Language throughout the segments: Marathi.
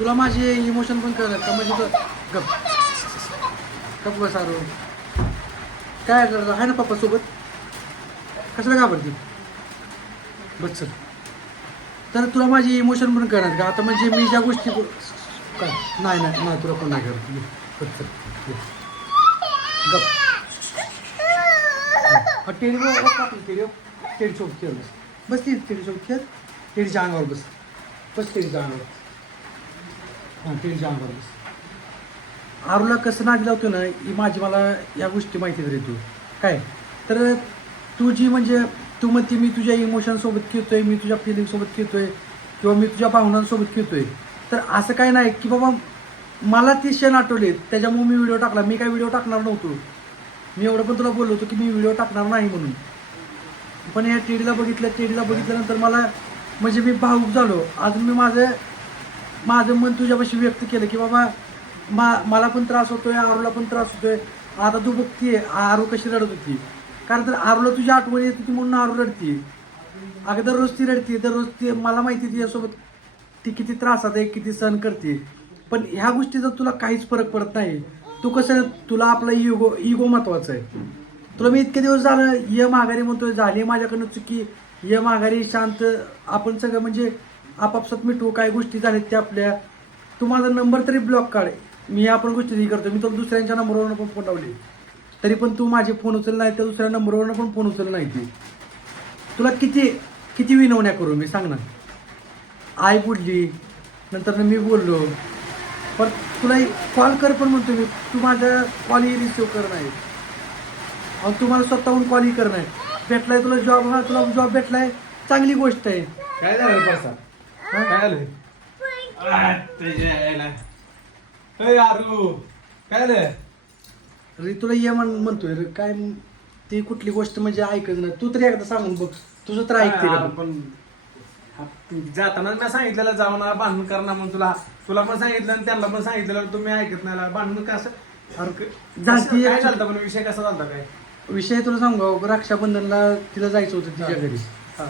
तुला माझे इमोशन पण कळत का? म्हणजे गप. गप बसारो काय करतो आहे ना पप्पा सोबत? कशाला घाबरते? बस सर तर तुला माझे इमोशन पण कळणार का? आता म्हणजे मी ज्या गोष्टी काय? नाही नाही नाही तुला पण नाही करत बस सर गप. हा, टेडी टेडी सोबत खेळ बस. बस ती टेडी सोबत खेळ. टेडीच्या अंगावर बस. बस टेडीच्या अंगावर. हां टेडीच्या अंगावर आरूला कसं नादी लावतो ना ही माझी मला या गोष्टी माहिती तरी तू. काय? तर तुझी म्हणजे तू म्हणते मी तुझ्या इमोशनसोबत खेळतोय मी तुझ्या फिलिंगसोबत खेळतोय किंवा मी तुझ्या भावनांसोबत खेळतोय. तर असं काय नाही की बाबा मला ती क्षण आठवले त्याच्यामुळे मी व्हिडिओ टाकला. मी काय व्हिडिओ टाकणार नव्हतो. मी एवढं पण तुला बोललो होतो की मी व्हिडिओ टाकणार नाही म्हणून. पण या टेडीला बघितलं टेडीला बघितल्यानंतर मला म्हणजे मी भावूक झालो. अजून मी माझं माझं मन तुझ्यापाशी व्यक्त केलं की बाबा मा मला पण त्रास होतोय आरूला पण त्रास होतोय. आता तू बघतीये आरू कशी रडत होती. कारण तर आरूला तुझी आठवण येत होती म्हणून आरू रडतीये अगं दररोज ती रडती दररोज ती मला माहिती तिच्यासोबत ती किती त्रासात आहे किती सहन करते. पण ह्या गोष्टीचा तुला काहीच फरक पडत नाही. तू कसं तुला आपला इगो इगो महत्त्वाचा आहे. तुला मी इतके दिवस झालं ये माघारी म्हणतोय झाली माझ्याकडनं चुकी. ये माघारी शांत आपण सगळं म्हणजे आपापसात मिटवू काय गोष्टी झाल्यात त्या आपल्या. तू माझा नंबर तरी ब्लॉक काढ. मी आपण गोष्टी ही करतो. मी तर दुसऱ्यांच्या नंबरवरून पण फोन लावले. तरी पण तू माझे फोन उचल नाही तर दुसऱ्या नंबरवरून पण फोन उचल नाही ते. तुला किती किती विनवण्या करू मी? सांग ना. आई बोलली नंतर मी बोललो. पण तुला कॉल कर पण म्हणतो मी. तू माझा कॉलही रिसिव्ह कर नाही. अहो तुम्हाला स्वतःहून कॉलही कर नाही. भेटलाय तुला जॉब हा तुला जॉब भेटलाय. चांगली गोष्ट आहे. काय झालं काय झालं आ, तुझ्या यायला. ए, आरू काय झालं? अरे तुला ये म्हण म्हणतोय रे काय ती कुठली गोष्ट म्हणजे ऐकत नाही. तू तरी एकदा सांगून बघ. तुझं तर ऐकते पण जाताना मी सांगितलेलं जाऊ ना भांडण करणार म्हणून तुला. तुला पण सांगितलं आणि त्यांना पण सांगितलेलं तुम्ही ऐकत नाही. भांडण कसं अरे, कसं- झालती काय झालं पण विषय? कसा झालता काय? विषय तुला सांगू का, रक्षाबंधनला तिला जायचं होतं तिच्या. घरी. हा.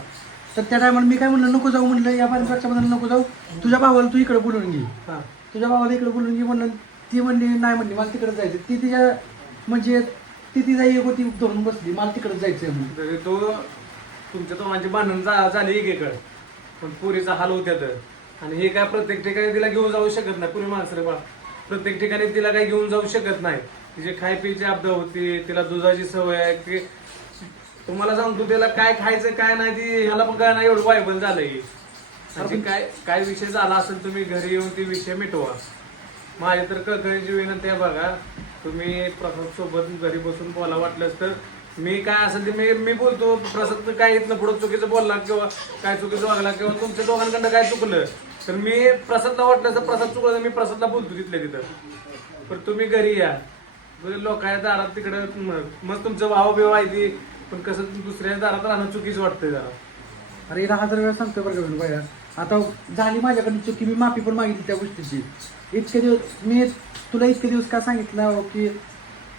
तर त्या टायमाला मी काय म्हणलं नको जाऊ म्हणलं या रक्षाबंधनला नको जाऊ. तुझ्या भावाला तू इकडे बोलून घे. हा. तुझ्या भावाला इकडे बोलून घे म्हणलं ती म्हणली नाही म्हणली मला तिकडे जायचं ती तिच्या म्हणजे ती तिचा एक होती धरून बसली मला तिकडे जायचंय म्हणून. तो तुमच्या दोघांची भांडण झाली एकीकडे. पण पुरीचा हाल होत्या तर. आणि हे काय प्रत्येक ठिकाणी तिला घेऊन जाऊ शकत नाही. पुरी माणसं रे बा. प्रत्येक ठिकाणी तिला काही घेऊन जाऊ शकत नाही. तिचे खाय पियची आपदा होती तिला दुधाची सवय आहे की तुम्हाला सांगतो तिला काय खायचं काय नाही ती ह्याला पण काय नाही एवढं वायबल झालंय. म्हणजे काय काय विषय झाला असेल तुम्ही घरी येऊन ती विषय मिटवा. माझी तर कळकळीची विनंती आहे बघा तुम्ही प्रसाद सोबत घरी बसून बोला वाटलंच तर. मी काय असेल ते मी मी बोलतो प्रसाद काय इथलं पुढं चुकीचं बोलला किंवा काय चुकीचं वागला किंवा तुमच्या दोघांकडनं काय चुकलं तर मी प्रसादला वाटलं तर प्रसाद चुकला तर मी प्रसादला बोलतो तिथल्या तिथं. पण तुम्ही घरी या. लोकांच्या दारात तिकडं मग तुमचं भाव बिव आहे ती. पण कसं दुसऱ्या दारात राहणं चुकीचं वाटतंय जरा. अरे दहा हजार वेळा सांगतो बरं का भैया आता झाली माझ्याकडून चुकी मी माफी पण मागितली त्या गोष्टीची. इतके दिवस मी तुला इतके दिवस काय सांगितलं की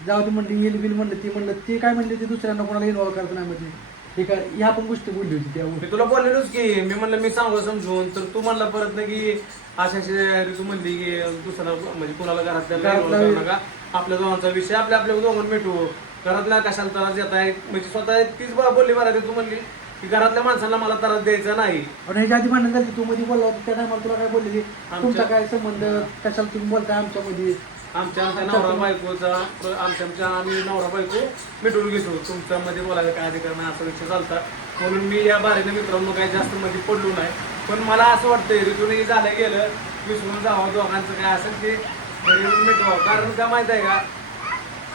जाऊ दे म्हणली येईल बिल म्हणलं ती म्हणलं ते काय म्हणले ते दुसऱ्यांना कोणाला इन्व्हॉल्व करत नाही म्हणजे हे काय ह्या पण गोष्टी बोलली होती त्या मी तुला बोललेलोच की मी म्हणलं मी सांगू समजून. तर तू म्हणला परत ना की अशा अशा तू म्हणली की दुसरा म्हणजे कुणाला नका आपल्या दोघांचा विषय आपल्या आपल्या दोघांना मिटवू घरातल्या कशाला त्रास देत आहे म्हणजे स्वतः तीच बा- बोलली मला तू म्हणली की घरातल्या माणसांना मला त्रास द्यायचा नाही. पण ह्याच्या आधी भांडण झाली तू मध्ये बोलला होता त्या टायमाला तुला काय बोललेली? तुमचा काय संबंध? कशाला तुम्ही बोलताय आमच्यामध्ये? आमच्या आमच्या नवरा बायकोचा आमच्या आमच्या आम्ही नवरा बायको मिटवून घेतो. तुमच्यामध्ये बोलायला काय अधिकार नाही असा विषय चालता म्हणून मी या बारीने मित्रांनो काही जास्त मध्ये पडलो नाही. पण मला असं वाटतंय ऋतूनही झालं गेलं विसरून जावं दोघांचं काय असेल ते घरी येऊन मिटवावं. कारण का माहीत आहे का?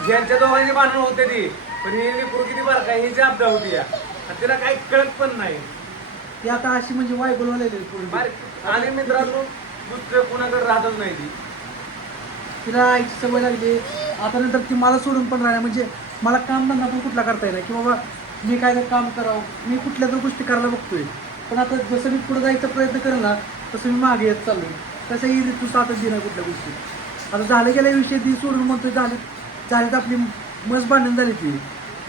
ज्यांच्या दोघांची भांडण होते ती पण ही लेकरू किती बार काय ही आपदा होती या. आणि तिला काही कळत पण नाही. ती आता अशी म्हणजे वाय बोलवायला बारीक- आणि मित्रांनो दुसरं कुणाकडे राहतच नाही ती. तिला आईची सवय लागली. आता नंतर ती मला सोडून पण राहिल्या म्हणजे मला काम धंदा पण कुठला करता येणार की बाबा मी काय तर काम करावं. मी कुठल्या तर गोष्टी करायला बघतोय. पण आता जसं मी पुढे जायचा प्रयत्न करेन ना तसं मी मागे येत चाललोय. तसं ही तू साथच देणार कुठल्या गोष्टी. आता झालं गेल्या विषयी ती सोडून म्हणतोय झाली. झाली तर आपली मस भांडण झाली ती.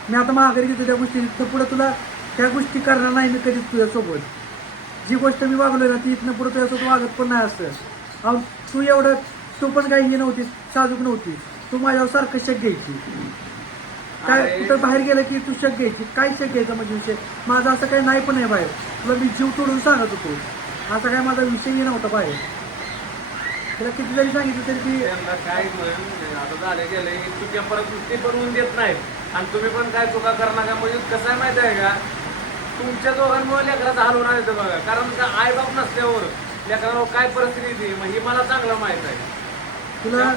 मी आता माघारी घेतो त्या गोष्टी तर पुढे तुला त्या गोष्टी करणार नाही मी कधीच तुझ्यासोबत. जी गोष्ट मी वागलोय ना ती इथनं पुढे तुझ्यासोबत वागत पण नाही असतं अहो तू एवढं तू पण काही हे नव्हती साजूक नव्हती तू माझ्यावर सारखं शक घ्यायची. काय. कुठं बाहेर गेलं की तू शक घ्यायची? काय शक घ्यायचा म्हणजे विषय? माझा असं काही नाही पण आहे बाहेर. तुला मी जीव तोडून सांगत होतो. असा काय माझा विषयही नव्हता बाहेर. तुला किती जरी सांगितलं तरी ती त्यांना काय म्हण आता झाले गेले चुक्या परत ते होऊन देत नाहीत आणि तुम्ही पण काय चुका करणार का म्हणजे कसं आहे माहिती आहे का? तुमच्या दोघांमुळे लेकराचा हाल होणार येतं बघा. कारण का आई बाप नसल्यावर लेकरावर काय परिस्थिती येते मग ही मला चांगलं माहीत आहे. तुला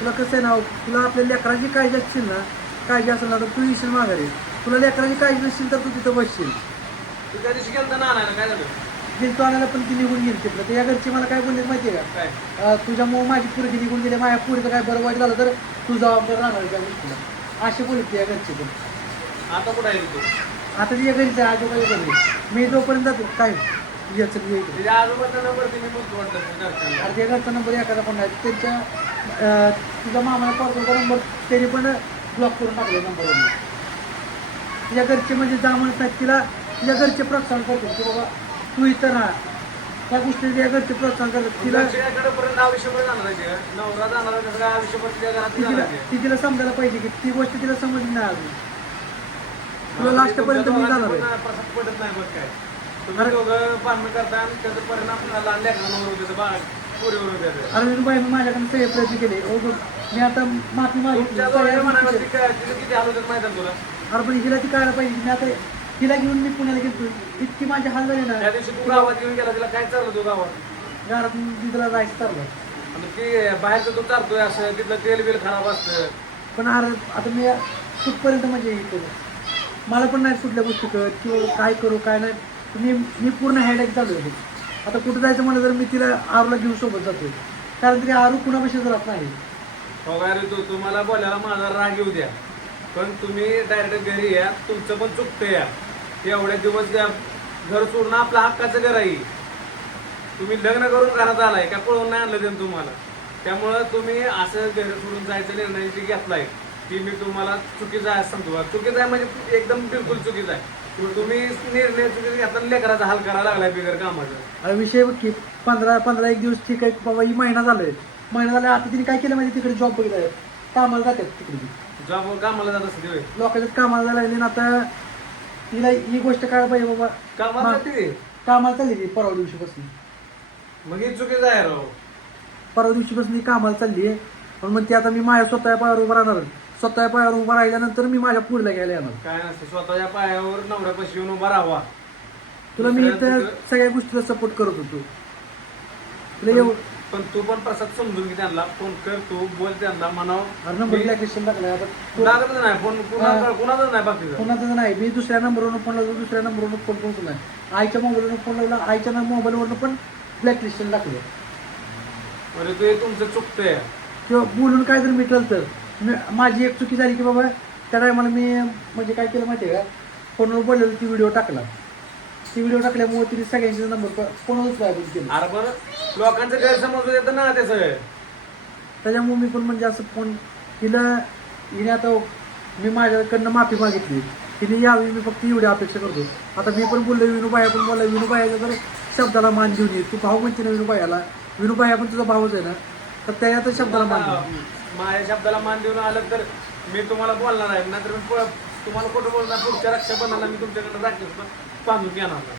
तुला कसं आहे ना तुला आपल्या लेकराची काळजी असतील ना काळजी असेल ना तर तू येशील माघारी. तुला लेकराची काळजी नसतील तर तू तिथं बसशील. तू त्या दिवशी गेलं ना आणायला? काय झालं? गेली तू आणायला पण ती निघून गेली तिथलं तर या घरची मला काय बोलले माहिती आहे का? काय? अं, तुझ्यामुळे माझी पोरगी निघून गेली माझ्या पोरीचं काय बरं वाईट झालं तर तू जबाबदार राहणार त्या गोष्टीला असे बोलत या घरचे पण. आता कुठं आहे तू आता तिच्या घरीच आहे आजोबा घरी. मी जोपर्यंत जातो काय? याचं ये. तिच्या आजोबाचा नंबर तिने घरच्यांना. घरचा नंबर एखादा पण नाही. त्यांच्या अं, तुझ्या मामाला पाठवता नंबर त्याने पण ब्लॉक करून टाकले नंबरवर तिच्या घरचे म्हणजे जा म्हणत नाहीत तिला तिच्या घरचे प्रोत्साहन करतात की बाबा तू इथं राहा. त्या गोष्टी तिच्या घरचे प्रोत्साहन करतात तिला ते. तिला. ती समजायला पाहिजे की ती गोष्ट तिला समजली नाही अजून. तुला लास्ट पर्यंत मी जाणार आहे. पडत नाही बघ काय. तुम्ही दोघं भांडण करता आणि त्याचा परिणाम लहान लेकरांवर होते तर बाळ पोरीवर होते अरे मी बाई मी माझ्याकडून सगळे प्रयत्न केले. ओ बघ मी आता माफी मागितली. किती माहिती तुला? अरे पण हिला ती कळायला पाहिजे. मी आता हिला घेऊन मी पुण्याला गेलो इतकी माझी हाल झाली त्या ना दिवशी तू गावात येऊन गेला तिला काय चाललं तू गावात? घरात तिला राहायचं चाललं. आणि ती बाहेरचं तू चालतोय असं तिथलं तेल बिल खराब असतं. पण अरे आता मी कुठपर्यंत म्हणजे हे केलं मला पण नाही कुठल्या गोष्टी कळत किंवा काय करू काय नाही. मी मी पूर्ण हँडॅक चालू आहे आता कुठं जायचं म्हणलं तर मी तिला आरूला घेऊन सोबत जातो. कारण तरी आरू कुणापाशीच राहत नाही. हो तुम्हाला बोलायला माझा राग येऊ द्या. पण तुम्ही डायरेक्ट घरी या तुमचं पण चुकतं या. एवढ्या दिवस या घर सोडणं आपलं हक्काचं घर आहे. तुम्ही लग्न करून घरात आलाय का पळून नाही आणलं त्यांनी तुम्हाला. त्यामुळं तुम्ही असं घर सोडून जायचा निर्णय जे घेतलाय. की मी तुम्हाला चुकीचा आहे सांगतो चुकीचा आहे म्हणजे एकदम बिलकुल चुकीचा आहे. तुम्ही निर्णय चुकीचा घेतला लेकराचा हाल करायला लागलाय बिगर कामाचं. विषय की पंधरा पंधरा एक दिवस ठीक आहे. बाबा ही महिना झालाय. महिना झाला आता तिने काय केलं माहिती? तिकडे जॉब बघितलं कामाला जातात तिकडे. जॉब कामाला जात असते होय. लोकांच्यात कामाला जायला आता तिला ही गोष्ट काय पाहिजे बाबा. कामाला मा- जाते ती. कामाला चालली ती परवा दिवशीपासून. मग हे चुकीचं आहे राव. परवा दिवशीपासून कामाला चालली आहे. पण मग ती आता मी माझ्या स्वतः पायावर उभं राहणार. स्वतः पायावर उभं राहिल्यानंतर मी माझ्या पुढला घ्यायला येणार. काय नसतं स्वतःच्या पायावर नवऱ्यापाशी येऊन उभा राहावा. तुला मी दुसऱ्या- सगळ्या गोष्टीला सपोर्ट करत होतो. तुला पण तू पण प्रसाद समजून घे त्यांना फोन कर तू बोल त्यांना म्हणाव. अरे नंबर ब्लॅकलिस्टला टाकलाय आता तू- लागतच नाही फोन कुणा कुणाचाच नाही बाकीचं. कोणाचं नाही मी दुसऱ्या नंबरवरून फोन लावतो दुसऱ्या नंबरवरून फोन करून नाही आईच्या मोबाईलवरून फोन लावला आईच्या मोबाईलवरून पण ब्लॅकलिस्टला टाकलं अरे तू तुमचं चुकतंय. किंवा बोलून काय जर मिटलं तर मी- माझी एक चुकी झाली की बाबा त्या टायमाला मी म्हणजे काय केलं माहिती आहे का? फोनवर बोललेलं ती व्हिडिओ टाकला. ती व्हिडिओ टाकल्यामुळे तिने सगळ्यांचे नंबर फोनवरच काय केलं. अरे पण लोकांचं गैरसमज येतं ना त्याचं त्याच्यामुळे मी पण म्हणजे असं फोन हिला हिने आता मी माझ्याकडनं माफी मागितली. तिने यावी मी फक्त एवढी अपेक्षा करतो. आता मी पण बोललो विनूबाया पण बोलला विनूबायाच्या तर शब्दाला मान देऊन ये. तू भाऊ म्हणते ना विनूबायाला विनूबाया पण तुझा भाऊच आहे ना? तर त्याच्या तर शब्दाला मान आता माझ्या शब्दाला मान देऊन आलं तर मी तुम्हाला बोलणार आहे. पुढं- तुम्हाला कुठं बोलणार पुढच्या रक्षाबंधनाला मी तुमच्याकडे 挂住电脑